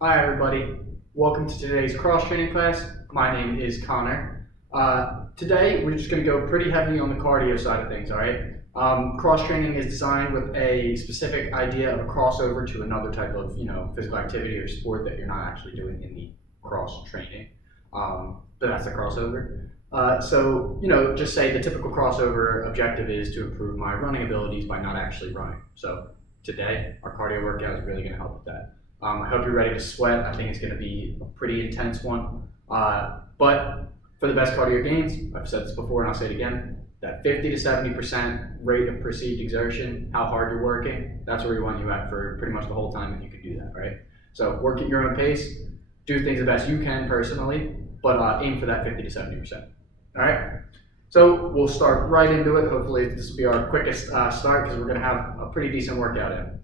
Hi everybody, welcome to today's cross training class. My name is Connor. Today we're just going to go pretty heavy on the cardio side of things, alright? Cross training is designed with a specific idea of a crossover to another type of physical activity or sport that you're not actually doing in the cross training, but that's the crossover. Just say the typical crossover objective is to improve my running abilities by not actually running. So today our cardio workout is really going to help with that. I hope you're ready to sweat. I think it's going to be a pretty intense one. But for the best cardio gains, I've said this before and I'll say it again, that 50 to 70% rate of perceived exertion, how hard you're working, that's where we want you at for pretty much the whole time if you can do that, right? So work at your own pace, do things the best you can personally, but aim for that 50 to 70%. All right? So we'll start right into it. Hopefully this will be our quickest start because we're going to have a pretty decent workout in.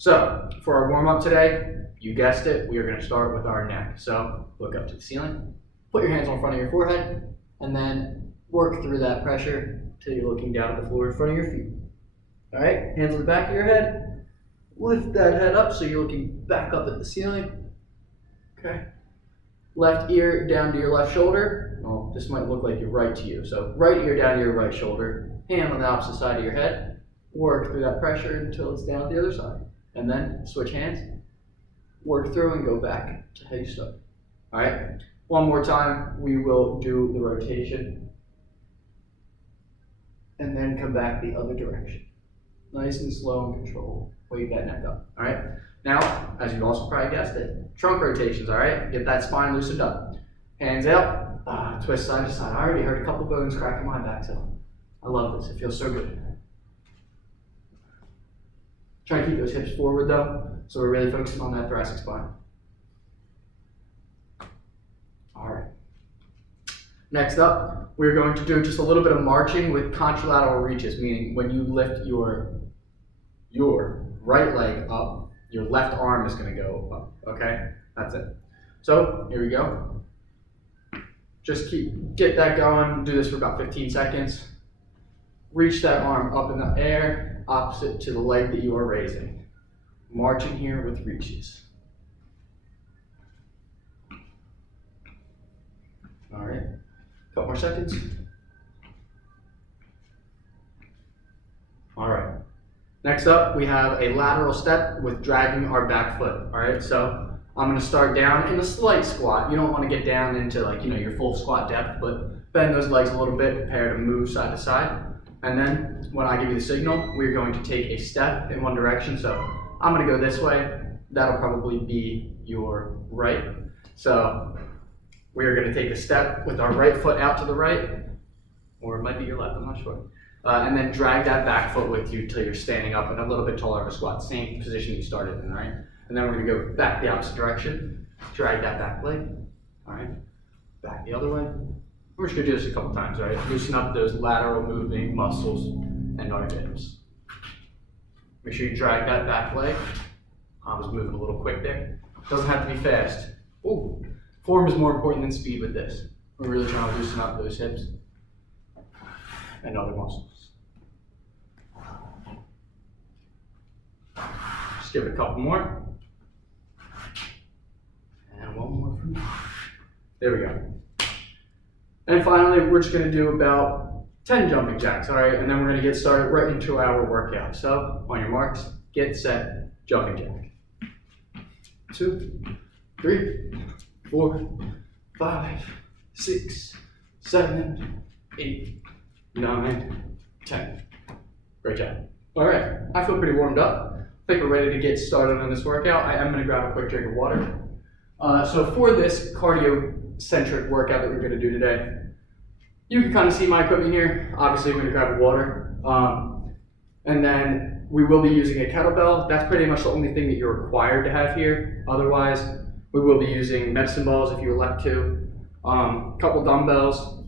So for our warm-up today, you guessed it, we are going to start with our neck. So look up to the ceiling, put your hands on front of your forehead, and then work through that pressure until you're looking down at the floor in front of your feet. All right, hands on the back of your head. Lift that head up so you're looking back up at the ceiling. Okay. Left ear down to your left shoulder. Well, this might look like your right to you. So right ear down to your right shoulder. Hand on the opposite side of your head. Work through that pressure until it's down the other side. And then switch hands. Work through and go back to how you started. All right, one more time, we will do the rotation and then come back the other direction. Nice and slow and controlled. Wave that neck up. All right, now, as you also probably guessed it, trunk rotations. All right, get that spine loosened up. Hands out, twist side to side. I already heard a couple bones cracking my back, so I love this. It feels so good. Try to keep those hips forward though, so we're really focusing on that thoracic spine. All right. Next up, we're going to do just a little bit of marching with contralateral reaches, meaning when you lift your right leg up, your left arm is going to go up, okay? That's it. So here we go. Just get that going, do this for about 15 seconds. Reach that arm up in the air, opposite to the leg that you are raising. Marching here with reaches. All right, couple more seconds. All right, next up we have a lateral step with dragging our back foot. All right, so I'm gonna start down in a slight squat. You don't wanna get down into your full squat depth, but bend those legs a little bit, prepare to move side to side. And then when I give you the signal, we're going to take a step in one direction. So I'm going to go this way. That'll probably be your right. So we're going to take a step with our right foot out to the right, or it might be your left, I'm not sure. And then drag that back foot with you till you're standing up in a little bit taller of a squat, same position you started in, right? And then we're going to go back the opposite direction, drag that back leg, all right? Back the other way. We're just going to do this a couple times, all right? Loosen up those lateral moving muscles and our hips. Make sure you drag that back leg. I was moving a little quick there. Doesn't have to be fast. Ooh, form is more important than speed with this. We're really trying to loosen up those hips and other muscles. Just give it a couple more. And one more from me. There we go. And finally, we're just going to do about 10 jumping jacks, all right? And then we're going to get started right into our workout. So, on your marks, get set, jumping jack. 2, 3, 4, 5, 6, 7, 8, 9, 10. Great job. All right, I feel pretty warmed up. I think we're ready to get started on this workout. I am going to grab a quick drink of water. So for this cardio-centric workout that we're going to do today, you can kind of see my equipment here. Obviously, I'm going to grab water. And then we will be using a kettlebell. That's pretty much the only thing that you're required to have here. Otherwise, we will be using medicine balls if you elect to. A couple dumbbells.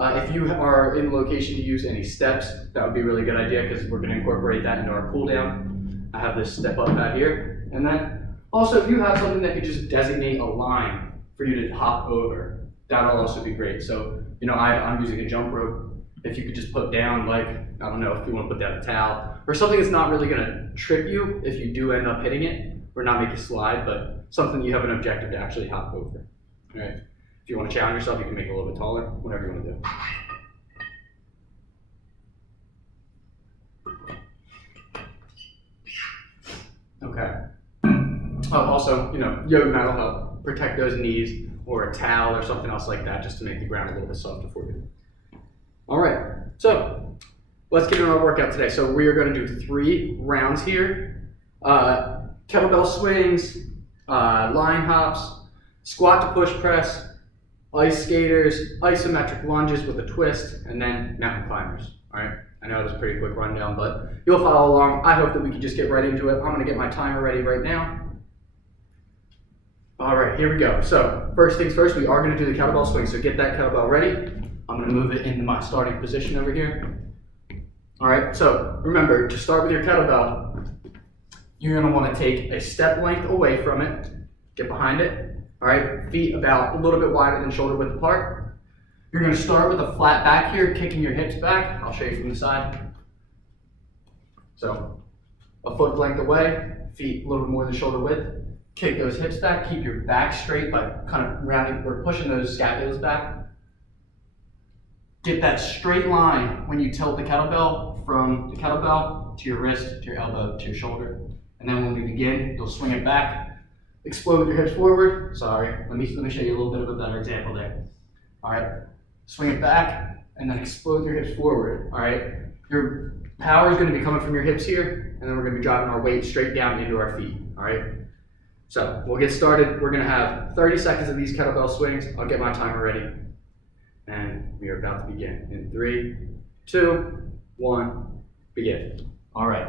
If you are in the location to use any steps, that would be a really good idea because we're going to incorporate that into our cool down. I have this step up pad here. And then also, if you have something that could just designate a line for you to hop over, that'll also be great. So, I'm using a jump rope. If you could just put down, I don't know, if you want to put down a towel or something that's not really going to trip you if you do end up hitting it or not make you slide, but something you have an objective to actually hop over. All right. If you want to challenge yourself, you can make it a little bit taller, whatever you want to do. Okay. Also, yoga mat will help protect those knees, or a towel or something else like that, just to make the ground a little bit softer for you. All right, so let's get into our workout today. So we are going to do 3 rounds here. Kettlebell swings, line hops, squat to push press, ice skaters, isometric lunges with a twist, and then mountain climbers. All right. I know it was a pretty quick rundown, but you'll follow along. I hope that we can just get right into it. I'm going to get my timer ready right now. All right, here we go. So first things first, we are going to do the kettlebell swing. So get that kettlebell ready. I'm going to move it into my starting position over here. All right, so remember, to start with your kettlebell, you're going to want to take a step length away from it, get behind it. All right, feet about a little bit wider than shoulder width apart. You're going to start with a flat back here, kicking your hips back. I'll show you from the side. So a foot length away, feet a little bit more than shoulder width. Kick those hips back, keep your back straight by kind of rounding or pushing those scapulas back. Get that straight line when you tilt the kettlebell from the kettlebell to your wrist, to your elbow, to your shoulder. And then when we begin, you'll swing it back, explode your hips forward. Sorry, let me show you a little bit of a better example there. All right, swing it back and then explode your hips forward. All right, your power is going to be coming from your hips here, and then we're going to be driving our weight straight down into our feet. All right, so we'll get started. We're going to have 30 seconds of these kettlebell swings. I'll get my timer ready, and we are about to begin in 3, 2, 1, begin. All right.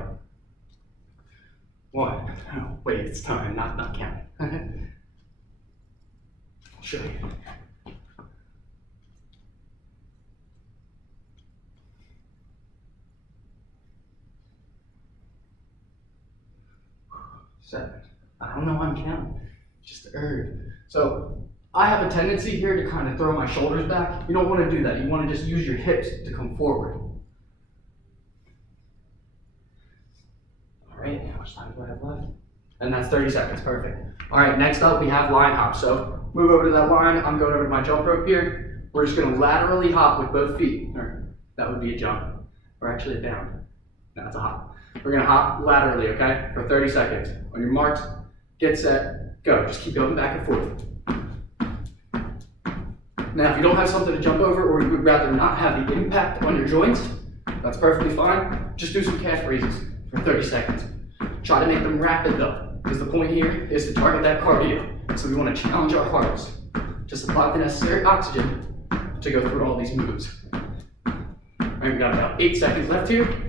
1. Oh, wait, it's time, not counting. I'll show you. 7. I don't know why I'm counting. Just the urge. So I have a tendency here to kind of throw my shoulders back. You don't want to do that. You want to just use your hips to come forward. All right, how much time do I have left? And that's 30 seconds, perfect. All right, next up we have line hop. So move over to that line. I'm going over to my jump rope here. We're just going to laterally hop with both feet. Or that would be a jump, or actually a down. No, that's a hop. We're going to hop laterally, okay, for 30 seconds. On your marks, get set, go. Just keep going back and forth. Now, if you don't have something to jump over, or you would rather not have the impact on your joints, that's perfectly fine. Just do some calf raises for 30 seconds. Try to make them rapid though, because the point here is to target that cardio. So we want to challenge our hearts to supply the necessary oxygen to go through all these moves. All right, we got about 8 seconds left here.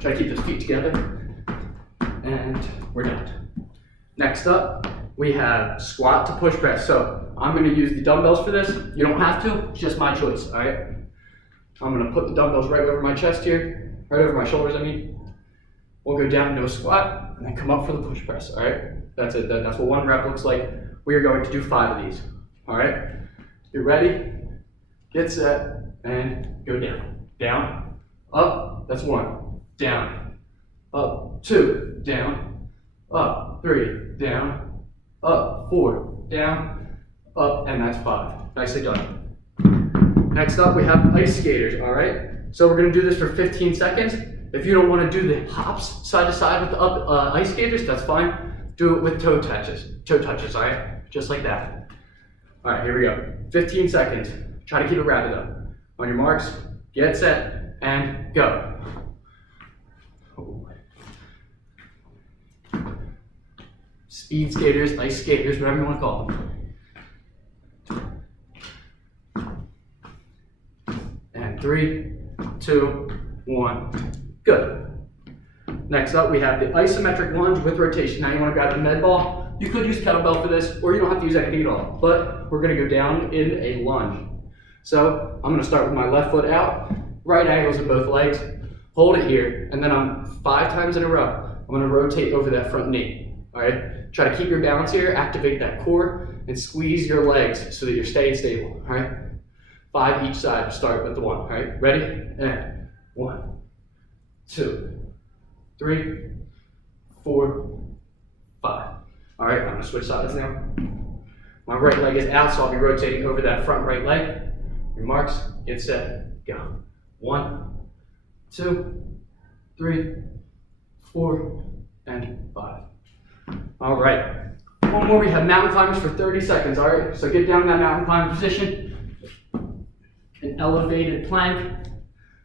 Try to keep those feet together, and we're done. Next up, we have squat to push press. So I'm going to use the dumbbells for this. You don't have to, it's just my choice, all right? I'm going to put the dumbbells right over my chest here, right over my shoulders, I mean. We'll go down into a squat, and then come up for the push press, all right? That's it, that's what 1 rep looks like. We are going to do 5 of these, all right? You're ready, get set, and go down. Down, up, that's 1. Down, up, 2, down, up, 3, down, up, 4, down, up, and that's 5. Nicely done. Next up, we have ice skaters, all right? So we're gonna do this for 15 seconds. If you don't wanna do the hops side to side with the ice skaters, that's fine. Do it with toe touches, all right? Just like that. All right, here we go. 15 seconds. Try to keep it rapid though. On your marks, get set, and go. Speed skaters, ice skaters, whatever you want to call them. And 3, 2, 1. Good. Next up, we have the isometric lunge with rotation. Now you want to grab the med ball. You could use kettlebell for this, or you don't have to use anything at all. But we're going to go down in a lunge. So I'm going to start with my left foot out, right angles in both legs. Hold it here, and then I'm 5 times in a row. I'm going to rotate over that front knee. All right. Try to keep your balance here, activate that core, and squeeze your legs so that you're staying stable. All right. 5 each side. Start with the 1. All right. Ready? And 1, 2, 3, 4, All right, I'm gonna switch sides now. My right leg is out, so I'll be rotating over that front right leg. Your marks, get set, go. 1, 2, 3, 4, and 5. All right. One more, we have mountain climbers for 30 seconds, all right? So get down in that mountain climber position. An elevated plank.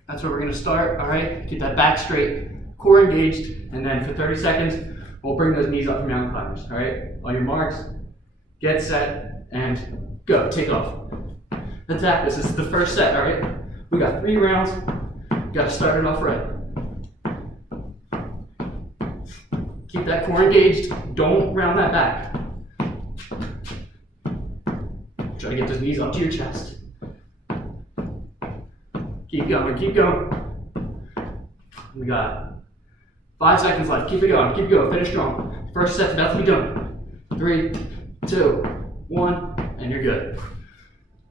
That's where we're gonna start, all right? Keep that back straight, core engaged, and then for 30 seconds, we'll bring those knees up for mountain climbers, all right? On your marks, get set, and go, take off. Attack this is the first set, all right? We got 3 rounds, gotta start it off right. Keep that core engaged, don't round that back. Try to get those knees up to your chest. Keep going, keep going. We got 5 seconds left, keep it going, finish strong. First set's about to be done. 3, 2, 1, and you're good.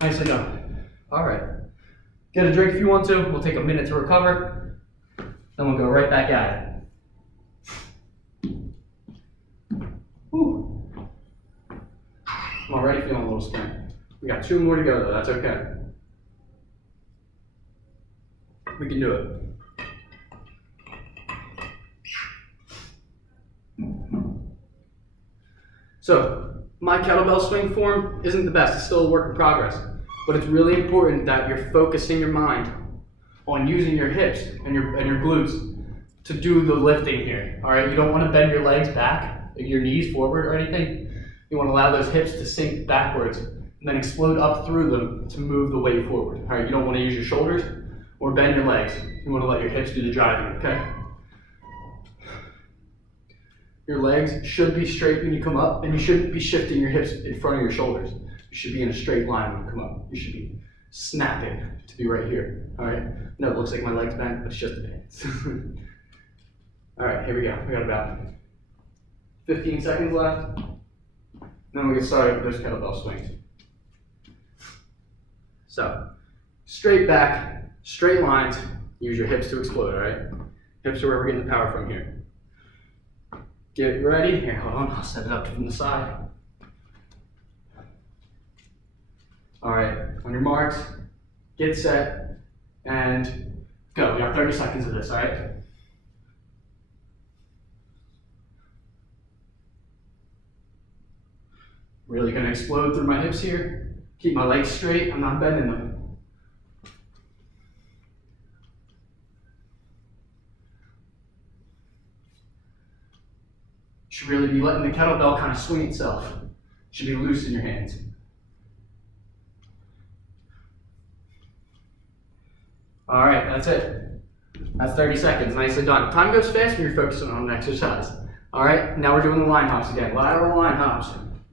Nicely done. All right. Get a drink if you want to. We'll take a minute to recover. Then we'll go right back at it. Whew. I'm already feeling a little spent. We got 2 more to go though, that's okay. We can do it. So, my kettlebell swing form isn't the best, it's still a work in progress. But it's really important that you're focusing your mind on using your hips and your glutes to do the lifting here. All right, you don't want to bend your legs back, your knees forward or anything. You want to allow those hips to sink backwards and then explode up through them to move the weight forward. All right, you don't want to use your shoulders or bend your legs. You want to let your hips do the driving, okay? Your legs should be straight when you come up, and you shouldn't be shifting your hips in front of your shoulders. You should be in a straight line when you come up. You should be snapping to be right here, all right? No, it looks like my leg's bent, but it's just a bit. All right, here we go. We got about 15 seconds left. Then we'll get started with those kettlebell swings. So, straight back, straight lines, use your hips to explode, all right? Hips are where we're getting the power from here. Get ready. Here, hold on. I'll set it up from the side. All right, on your marks, get set, and go. We got 30 seconds of this, all right? Really gonna explode through my hips here. Keep my legs straight, I'm not bending them. Should really be letting the kettlebell kind of swing itself. Should be loose in your hands. All right, that's it. That's 30 seconds, nicely done. Time goes fast when you're focusing on an exercise. All right, now we're doing the line hops again. Lateral line hops,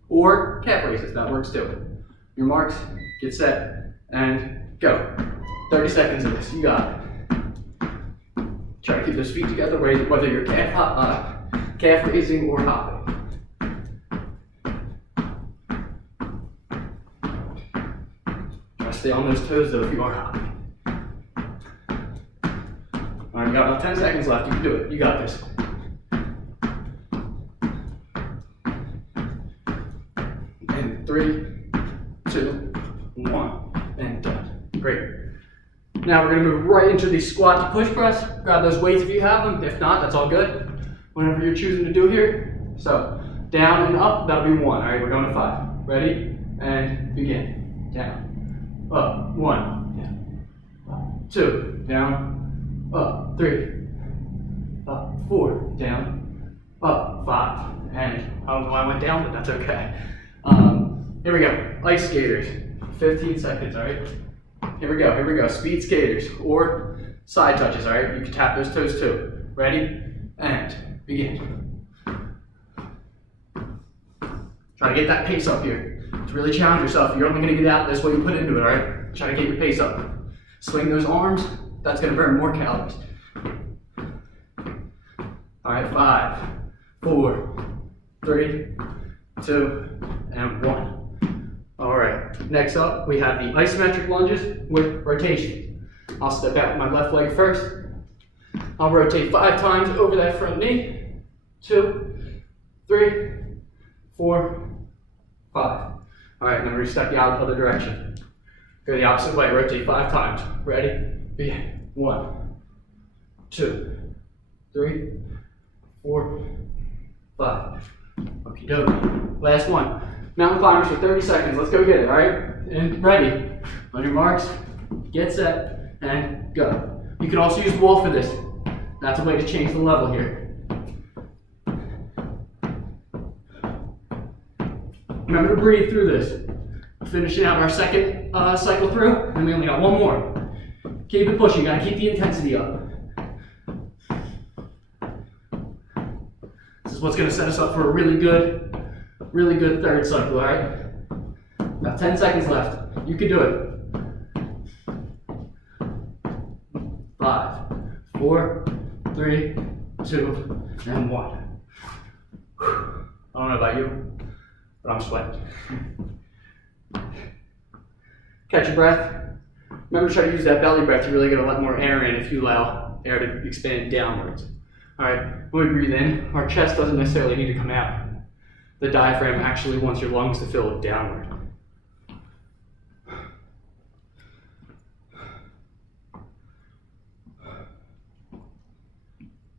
or calf raises, that works too. Your marks, get set, and go. 30 seconds of this, you got it. Try to keep those feet together, whether you're calf raising or hopping. Try to stay on those toes though if you are hopping. All right, you got about 10 seconds left. You can do it. You got this. And 3, 2, 1, and done. Great. Now we're going to move right into the squat to push press. Grab those weights if you have them. If not, that's all good. Whatever you're choosing to do here. So down and up, that'll be 1. All right, we're going to 5. Ready? And begin. Down. Up. 1. Down. 2. Down. Up. 3. Up. 4. Down. Up. 5. And I don't know why I went down, but that's okay. Here we go. Ice skaters. 15 seconds, all right? Here we go. Here we go. Speed skaters or side touches, all right? You can tap those toes too. Ready? And begin. Try to get that pace up here. To really challenge yourself. You're only going to get out this way you put into it, all right? Try to get your pace up. Swing those arms. That's going to burn more calories. All right, 5, 4, 3, 2, and 1. All right, next up, we have the isometric lunges with rotation. I'll step out with my left leg first. I'll rotate 5 times over that front knee. 2, 3, 4, 5. All right, then we're gonna step the other direction. Go the opposite way, rotate 5 times. Ready? Begin. 1, 2, 3, 4, 5. Okie dokie. Last one. Mountain climbers for 30 seconds. Let's go get it, all right? And ready. On your marks, get set, and go. You can also use the wall for this. That's a way to change the level here. Remember to breathe through this. Finishing out our second cycle through, and we only got one more. Keep it pushing, gotta keep the intensity up. This is what's gonna set us up for a really good third cycle, all right? About 10 seconds left. You can do it. 5, 4, 3, 2, and 1. I don't know about you, but I'm sweating. Catch your breath. Remember to try to use that belly breath. You're really going to let more air in if you allow air to expand downwards. All right, when we breathe in, our chest doesn't necessarily need to come out. The diaphragm actually wants your lungs to fill it downward.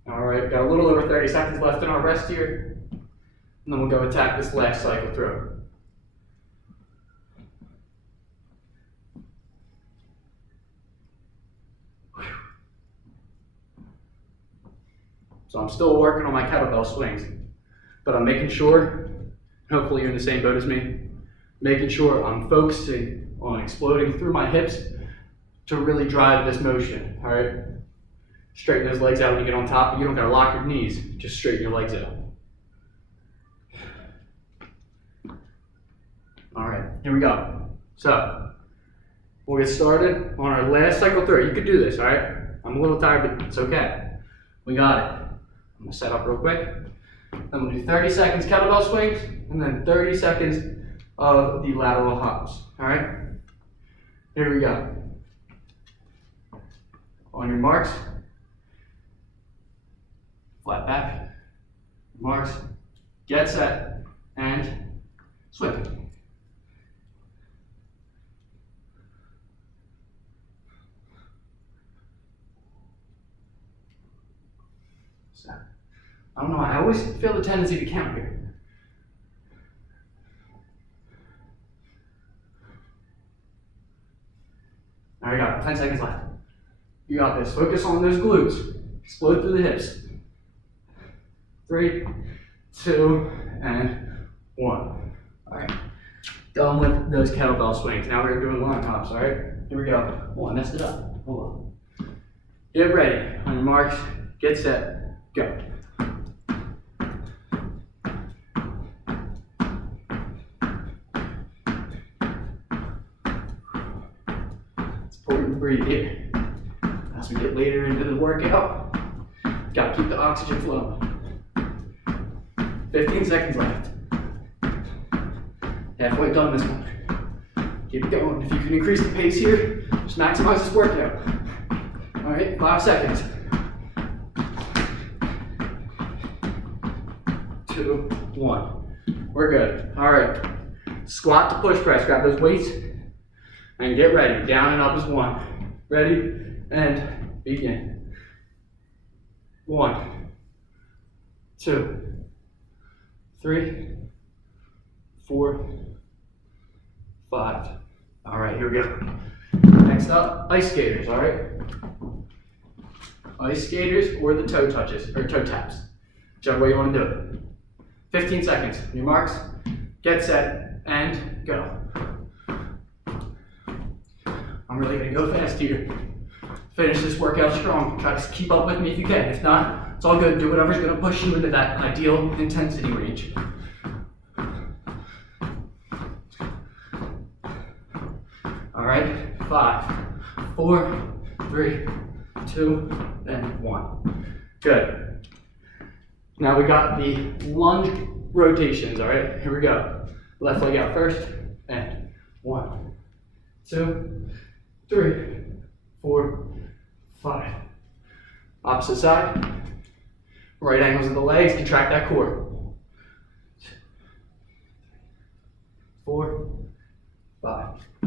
All right, got a little over 30 seconds left in our rest here, and then we'll go attack this last cycle through. So I'm still working on my kettlebell swings, but I'm making sure, hopefully you're in the same boat as me, making sure I'm focusing on exploding through my hips to really drive this motion, all right? Straighten those legs out when you get on top. You don't gotta lock your knees, just straighten your legs out. All right, here we go. So, we'll get started on our last cycle through. You could do this, all right? I'm a little tired, but it's okay. We got it. I'm gonna set up real quick. Then we'll do 30 seconds kettlebell swings, and then 30 seconds of the lateral hops, all right? Here we go. On your marks, flat back, marks, get set, and swing. I don't know, I always feel the tendency to count here. All right, got it. 10 seconds left. You got this. Focus on those glutes. Explode through the hips. 3, 2, and 1. All right. Done with those kettlebell swings. Now we're doing long hops, all right? Here we go. Oh, I messed it up. Hold on. Get ready. On your marks, get set, go. Breathe here. As we get later into the workout, gotta keep the oxygen flowing. 15 seconds left. Halfway done this one. Keep it going. If you can increase the pace here, just maximize this workout. All right, 5 seconds. 2, 1. We're good. All right. Squat to push press. Grab those weights and get ready. Down and up is 1. Ready, and begin. 1, 2, 3, 4, 5. All right, here we go. Next up, ice skaters, all right? Ice skaters or the toe touches, or toe taps, whichever way you want to do it. 15 seconds. Your marks, get set, and go. I'm really gonna go fast here. Finish this workout strong. Try to keep up with me if you can. If not, it's all good. Do whatever's gonna push you into that ideal intensity range. All right, 5, 4, 3, 2, and 1. Good. Now we got the lunge rotations, all right? Here we go. Left leg out first, and 1, 2, 3, 4, 5. Opposite side. Right angles of the legs, contract that core.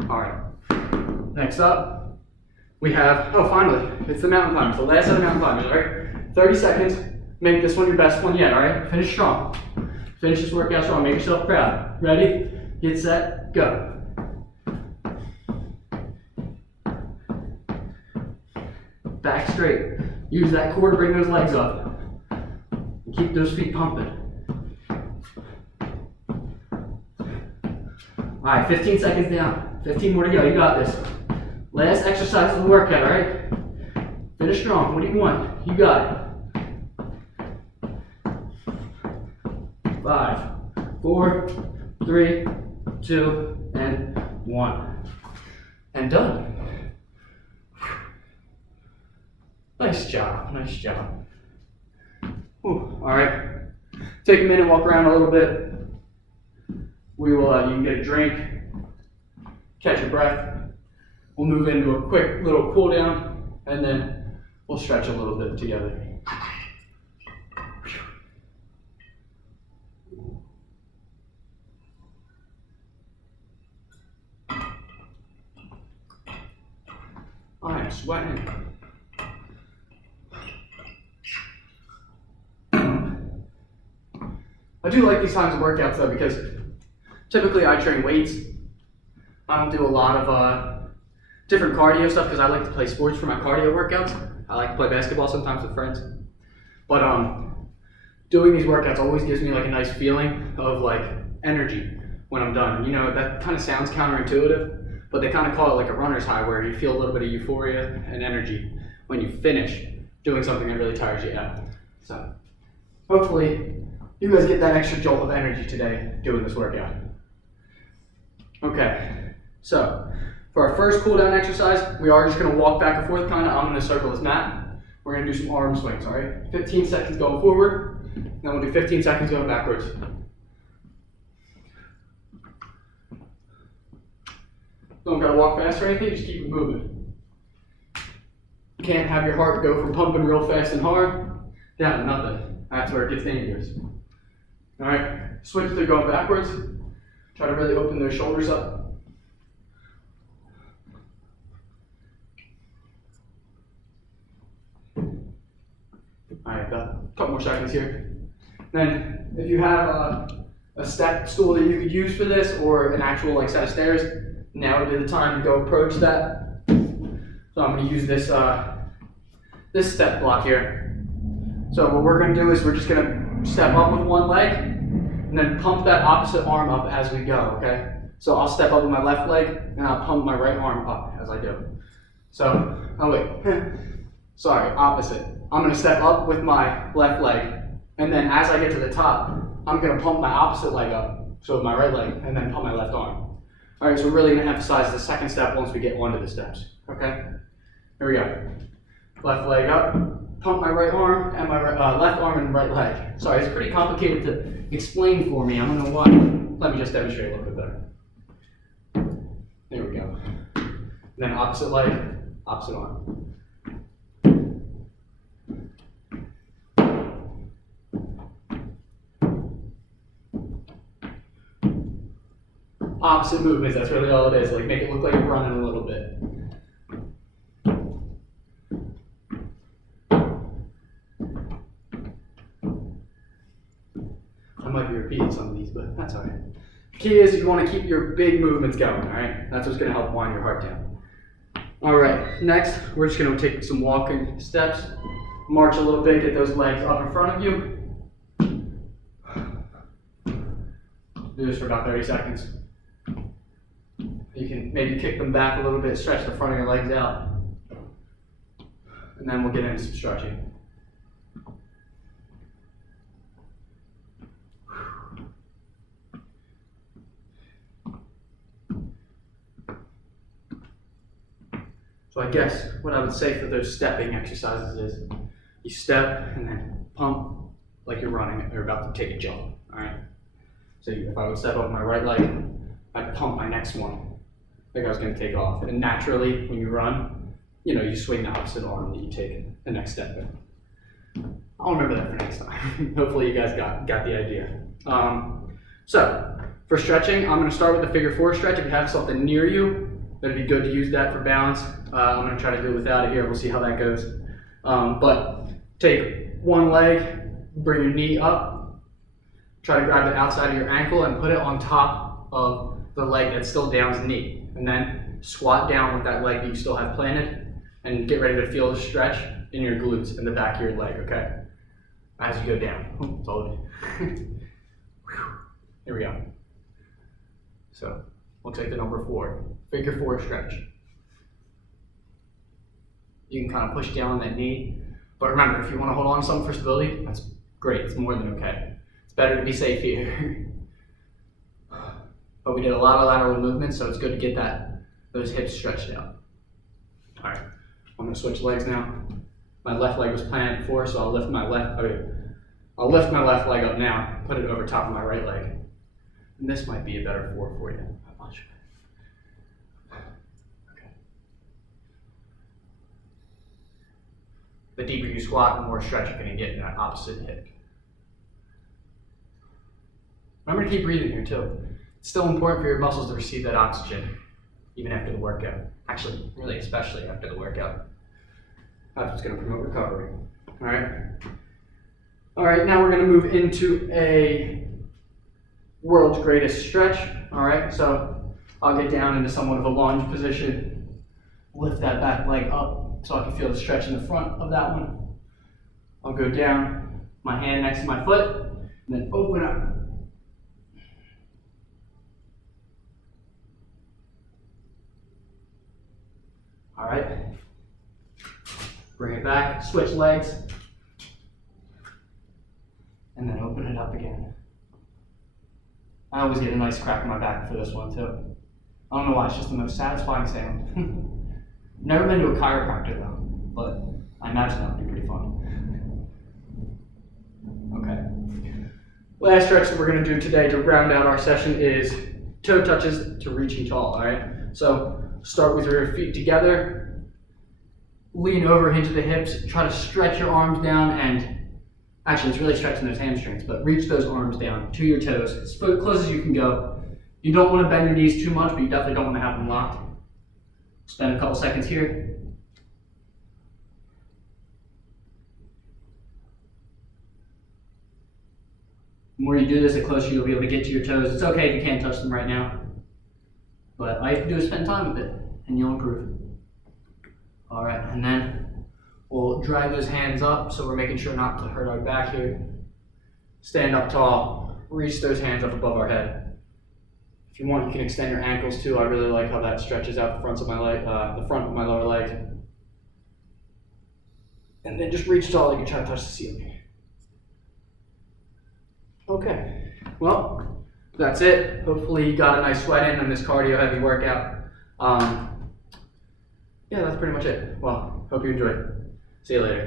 All right. Next up, we have, oh, finally, it's the mountain climbers, the last of the mountain climbers, all right? 30 seconds, make this one your best one yet, all right? Finish strong. Finish this workout strong, make yourself proud. Ready, get set, go. Back straight. Use that core to bring those legs up. And keep those feet pumping. All right, 15 seconds down. 15 more to go, you got this. Last exercise of the workout, all right? Finish strong, what do you want? You got it. 5, 4, 3, 2, and 1. And done. Nice job, nice job. Ooh, all right, take a minute, walk around a little bit. We will, you can get a drink, catch your breath. We'll move into a quick little cool down, and then we'll stretch a little bit together. I am sweating. I do like these kinds of workouts though, because typically I train weights. I don't do a lot of different cardio stuff because I like to play sports for my cardio workouts. I like to play basketball sometimes with friends. But doing these workouts always gives me like a nice feeling of like energy when I'm done. You know, that kind of sounds counterintuitive, but they kind of call it like a runner's high, where you feel a little bit of euphoria and energy when you finish doing something that really tires you out. So hopefully you guys get that extra jolt of energy today doing this workout. Okay, so for our first cool down exercise, we are just going to walk back and forth kind of. I'm going to circle this mat. We're going to do some arm swings, all right? 15 seconds going forward, then we'll do 15 seconds going backwards. Don't got to walk fast or anything, just keep it moving. You can't have your heart go from pumping real fast and hard down to nothing. That's where it gets dangerous. All right, switch to going backwards. Try to really open those shoulders up. All right, got a couple more seconds here. Then, if you have a step stool that you could use for this, or an actual like set of stairs, now would be the time to go approach that. So I'm going to use this this step block here. So what we're going to do is we're just going to step up with one leg, and then pump that opposite arm up as we go, okay? So I'll step up with my left leg, and I'll pump my right arm up as I do. So, oh wait, sorry, opposite. I'm gonna step up with my left leg, and then as I get to the top, I'm gonna pump my opposite leg up, so with my right leg, and then pump my left arm. All right, so we're really gonna emphasize the second step once we get onto the steps, okay? Here we go. Left leg up, pump my right arm, and my left arm and right leg. Sorry, it's pretty complicated to explain for me. I don't know why. Let me just demonstrate a little bit better. There we go. And then opposite leg, opposite arm. Opposite movements, that's really all it is. Like, make it look like you're running a little bit. I might be repeating some of these, but that's all right. The key is you want to keep your big movements going, all right? That's what's going to help wind your heart down. All right, next, we're just going to take some walking steps. March a little bit, get those legs up in front of you. Do this for about 30 seconds. You can maybe kick them back a little bit, stretch the front of your legs out. And then we'll get into some stretching. So I guess what I would say for those stepping exercises is you step and then pump like you're running or about to take a jump, all right? So if I would step up my right leg, I'd pump my next one like I was gonna take off. And naturally, when you run, you know, you swing the opposite arm that you take the next step in. I'll remember that for next time. Hopefully you guys got the idea. So for stretching, I'm gonna start with the figure 4 stretch. If you have something near you, it'd be good to use that for balance. I'm going to try to do it without it here. We'll see how that goes. But take one leg, bring your knee up, try to grab the outside of your ankle and put it on top of the leg that's still down's knee. And then squat down with that leg that you still have planted and get ready to feel the stretch in your glutes in the back of your leg, okay? As you go down. Slowly. Here we go. So we'll take the number 4, figure 4 stretch. You can kind of push down on that knee, but remember, if you want to hold on to something for stability, that's great, it's more than okay. It's better to be safe here. But we did a lot of lateral movements, so it's good to get those hips stretched out. All right, I'm gonna switch legs now. My left leg was planted before, so I'll lift my left leg up now, put it over top of my right leg. And this might be a better 4 for you. I'm not sure. Okay. The deeper you squat, the more stretch you're gonna get in that opposite hip. Remember to keep breathing here too. It's still important for your muscles to receive that oxygen, even after the workout. Actually, really especially after the workout. That's what's gonna promote recovery. All right. All right, now we're gonna move into a world's greatest stretch. All right, so I'll get down into somewhat of a lunge position, lift that back leg up so I can feel the stretch in the front of that one. I'll go down, my hand next to my foot, and then open up. All right, bring it back, switch legs, and then open it up again. I always get a nice crack in my back for this one too. I don't know why, it's just the most satisfying sound. Never been to a chiropractor though, but I imagine that would be pretty fun. Okay. Last stretch that we're gonna do today to round out our session is toe touches to reaching tall, all right? So start with your feet together, lean over, hinge at the hips, try to stretch your arms down and actually, it's really stretching those hamstrings, but reach those arms down to your toes, as close as you can go. You don't want to bend your knees too much, but you definitely don't want to have them locked. Spend a couple seconds here. The more you do this, the closer you'll be able to get to your toes. It's okay if you can't touch them right now, but all you have to do is spend time with it, and you'll improve. All right, and then we'll drag those hands up, so we're making sure not to hurt our back here. Stand up tall, reach those hands up above our head. If you want, you can extend your ankles too. I really like how that stretches out the front of my leg, the front of my lower leg. And then just reach tall like you try to touch the ceiling. Okay, well, that's it. Hopefully you got a nice sweat in on this cardio heavy workout. Yeah, that's pretty much it. Well, hope you enjoyed. See you later.